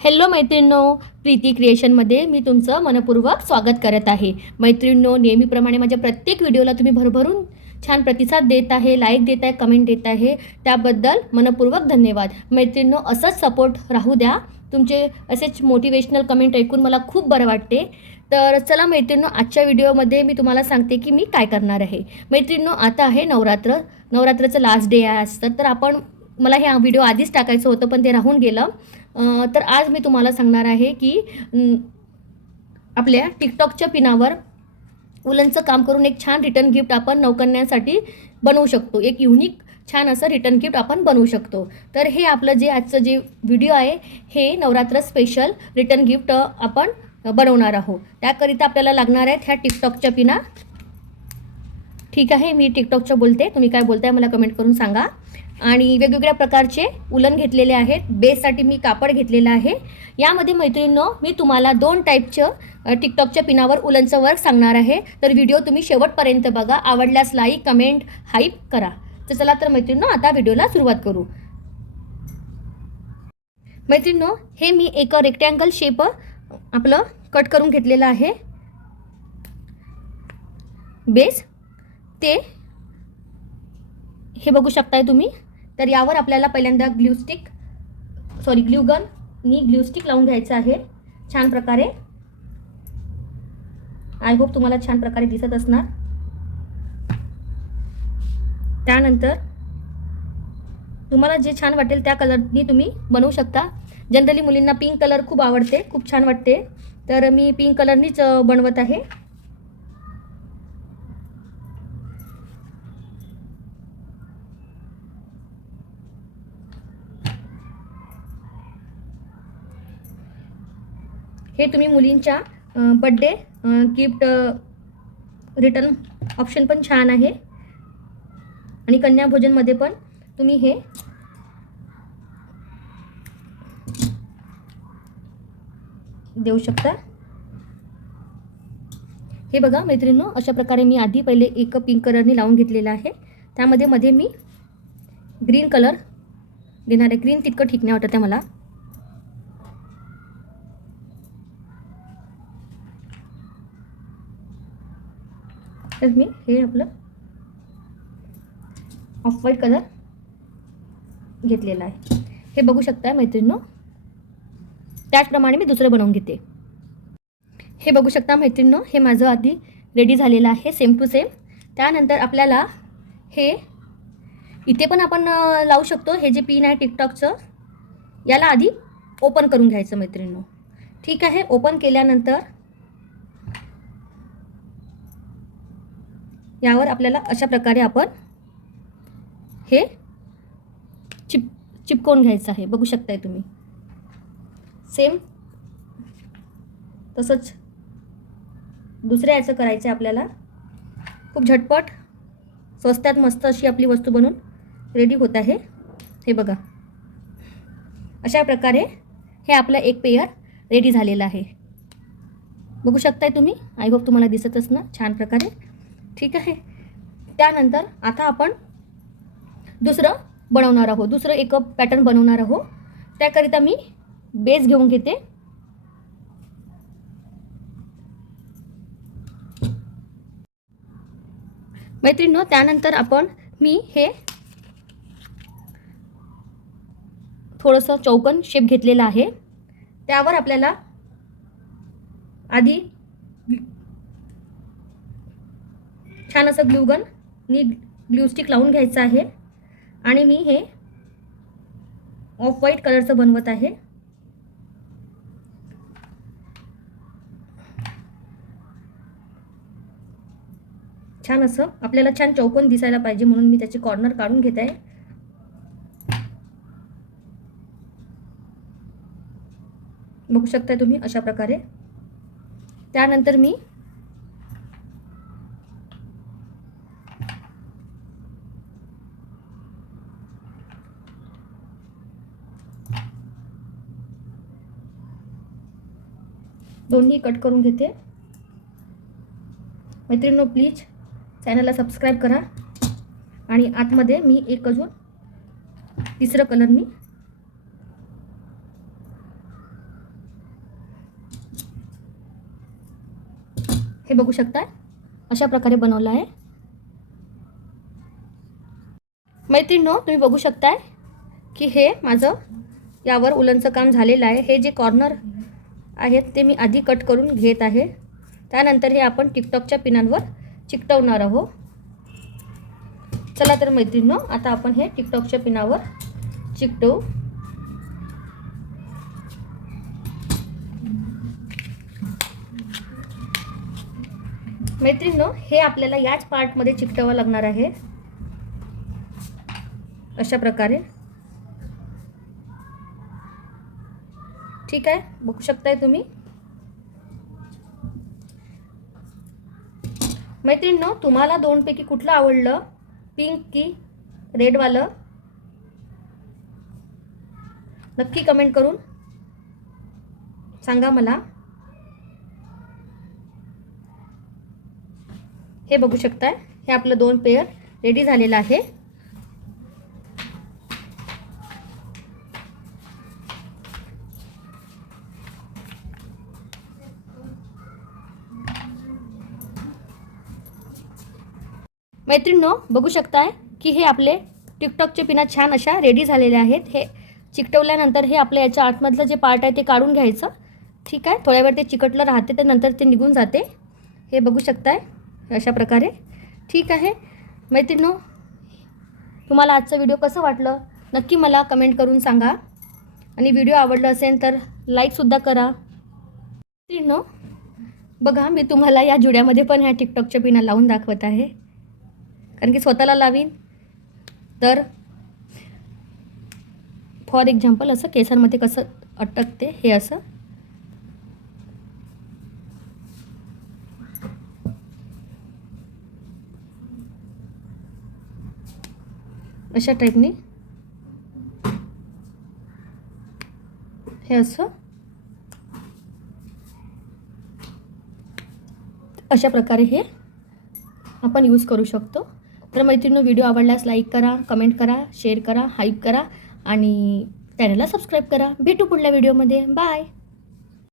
Hello मैत्रिणींनो, प्रीती क्रिएशनमध्ये मी तुमचं मनपूर्वक स्वागत करत आहे. मैत्रिणींनो, नेहमीप्रमाणे माझ्या प्रत्येक व्हिडिओला तुम्ही भरभरून छान प्रतिसाद देत आहे, लाईक देत आहे, कमेंट देत आहे, त्याबद्दल मनपूर्वक धन्यवाद. मैत्रिणींनो, असंच सपोर्ट राहू द्या. तुमचे असेच मोटिवेशनल कमेंट ऐकून मला खूप बरं वाटते. तर चला मैत्रिणींनो, आजच्या व्हिडिओमध्ये मी तुम्हाला सांगते की मी काय करणार आहे. मैत्रिणींनो, आता आहे नवरात्राचं लास्ट डे आहे असतं, तर मला हे व्हिडिओ आधीच टाकायचं होतं पण ते राहून गेलं. तर आज मी तुम्हाला सांगणार आहे की आपल्या टिकटॉकच्या पिनावर उलनचं काम करून एक छान रिटर्न गिफ्ट आपण नवकन्यांसाठी बनवू शकतो. एक युनिक छान असं रिटर्न गिफ्ट आपण बनवू शकतो. तर हे आपलं आजचं जे व्हिडिओ आहे हे नवरात्र स्पेशल रिटर्न गिफ्ट आपण बनवणार आहोत. त्याकरिता आपल्याला लागणार आहेत ह्या टिकटॉकच्या पिना. ठीक आहे, मी टिकटॉकच्या बोलते, तुम्ही काय बोलताय मला कमेंट करून सांगा. आणि वेगवेगळ्या प्रकारचे उलन घेतलेले आहेत. बेससाठी मी कापड घेतलेलं आहे. यामध्ये मैत्रिणींनो, मी तुम्हाला 2 टाईपचं टिकटॉकच्या पिनावर उलनचं वर्क सांगणार आहे. तर व्हिडिओ तुम्ही शेवटपर्यंत बघा. आवडल्यास लाईक, कमेंट, हाईप करा. तर चला तर मैत्रिणींनो, आता व्हिडिओला सुरुवात करू. मैत्रिणींनो, हे मी एक रेक्टँगल शेप आपलं कट करून घेतलेलं आहे. बेस ते हे बघू शकताय तुम्ही. तर यावर आपल्याला पहिल्यांदा ग्लू स्टिक लावून घ्यायचं आहे छान प्रकारे. आय होप तुम्हाला छान प्रकारे दिसत असणार. त्यानंतर तुम्हाला जे छान वाटेल त्या कलरनी तुम्ही बनवू शकता. जनरली मुलींना पिंक कलर खूप आवडते, खूप छान वाटते, तर मी पिंक कलरनीच बनवत आहे. हे तुम्ही मुलींच्या बड्डे गिफ्ट रिटर्न ऑप्शन पण छान आहे. आणि कन्या भोजनमध्ये पण तुम्ही हे देऊ शकता. हे बघा मैत्रिणींनो, अशा प्रकारे मी आधी पहिले एक पिंक कलरनी लावून घेतलेला आहे. त्यामध्ये मध्ये मी ग्रीन कलर देणार आहे. ग्रीन तितकं ठीक नाही वाटत आहे मला. तर मी हे आपलं ऑफ व्हाईट कलर घेतलेला आहे. हे बघू शकता मैत्रिणींनो. त्याचप्रमाणे मी दुसरं बनवून घेते. हे बघू शकता मैत्रिणींनो, हे माझं आधी रेडी झालेलं आहे सेम टू सेम. त्यानंतर आपल्याला हे इथे पण आपण लावू शकतो. हे जे पिन आहे टिकटॉकचं, याला आधी ओपन करून घ्यायचं मैत्रिणींनो. ठीक आहे, ओपन केल्यानंतर यावर आपल्याला अशा प्रकारे आपण हे चिपकवून घ्यायचं आहे. बघू शकताय तुम्ही. सेम तसंच दुसऱ्या याचं करायचं आहे आपल्याला. खूप झटपट स्वस्तात मस्त अशी आपली वस्तू बनून रेडी होत आहे. हे बघा, अशा प्रकारे हे आपलं एक पेयर रेडी झालेलं आहे. बघू शकताय तुम्ही. आय होप तुम्हाला दिसतच ना छान प्रकारे. ठीक आहे, त्यानंतर आता आपण दुसरं बनवणार आहोत. दुसरं एक पॅटर्न बनवणार आहोत. त्याकरिता मी बेस घेऊन घेते. मैत्रिणींनो, त्यानंतर मी हे थोडंसं चौकोन शेप घेतलेला आहे. त्यावर आपल्याला आधी छान असं ग्लू स्टिक लावून घ्यायचं आहे. आणि मी हे ऑफ व्हाईट कलरचं बनवत आहे. छान असं आपल्याला छान चौकोन दिसायला पाहिजे म्हणून मी त्याचे कॉर्नर काढून घेत आहे. बघू शकता तुम्ही अशा प्रकारे. त्यानंतर मी दोन्ही कट करून घेते. मैत्रिणींनो, प्लीज चॅनलला सबस्क्राईब करा. आणि आतमध्ये मी एक अजून तिसरं कलरनी हे बघू शकता अशा प्रकारे बनवलं आहे. मैत्रिणींनो, तुम्ही बघू शकताय की हे माझं यावर उलनचं काम झालेलं आहे. हे जे कॉर्नर आहेत ते मी आधी कट करून घेत आहे. त्यानंतर हे आपण टिकटॉकच्या पिनांवर चिकटवणार आहोत. चला तर मैत्रिणींनो, आता आपण हे टिकटॉकच्या पिनावर चिकटवू. मैत्रिणींनो, हे आपल्याला याच पार्टमध्ये चिकटवावं लागणार आहे. अशा प्रकारे ठीक आहे, बघू शकताय तुम्ही. मैत्रिणींनो, तुम्हाला दोनपैकी कुठलं आवडलं, पिंक की रेडवालं, नक्की कमेंट करून सांगा मला. हे बघू शकताय, हे आपलं 2 पेअर रेडी झालेलं आहे. मैत्रिणींनो, बघू शकताय की हे आपले टिकटॉकचे पिना छान अशा रेडी झालेले आहेत. हे चिकटवल्यानंतर हे आपल्या याच्या आतमधलं जे पार्ट आहे ते काढून घ्यायचं. ठीक आहे, थोड्या वेळ ते चिकटलं राहते, तर नंतर ते निघून जाते. हे बघू शकताय अशा प्रकारे. ठीक आहे मैत्रिणींनो, तुम्हाला आजचं व्हिडिओ कसं वाटलं नक्की मला कमेंट करून सांगा. आणि व्हिडिओ आवडला असेल तर लाईकसुद्धा करा. मैत्रिणींनो, बघा मी तुम्हाला या जुड्यामध्ये पण ह्या टिकटॉकच्या पिना लावून दाखवत आहे, कारण की स्वतःला लावीन तर फॉर एक्झाम्पल असं केसांमध्ये कसं अटकते हे असं. अशा टाईपने हे असं अशा प्रकारे हे आपण यूज करू शकतो. तर मैत्रिणींनो, व्हिडिओ आवडल्यास लाईक करा, कमेंट करा, शेअर करा, हाईप करा आणि चॅनलला सबस्क्राईब करा. भेटू पुढल्या व्हिडिओमध्ये. बाय.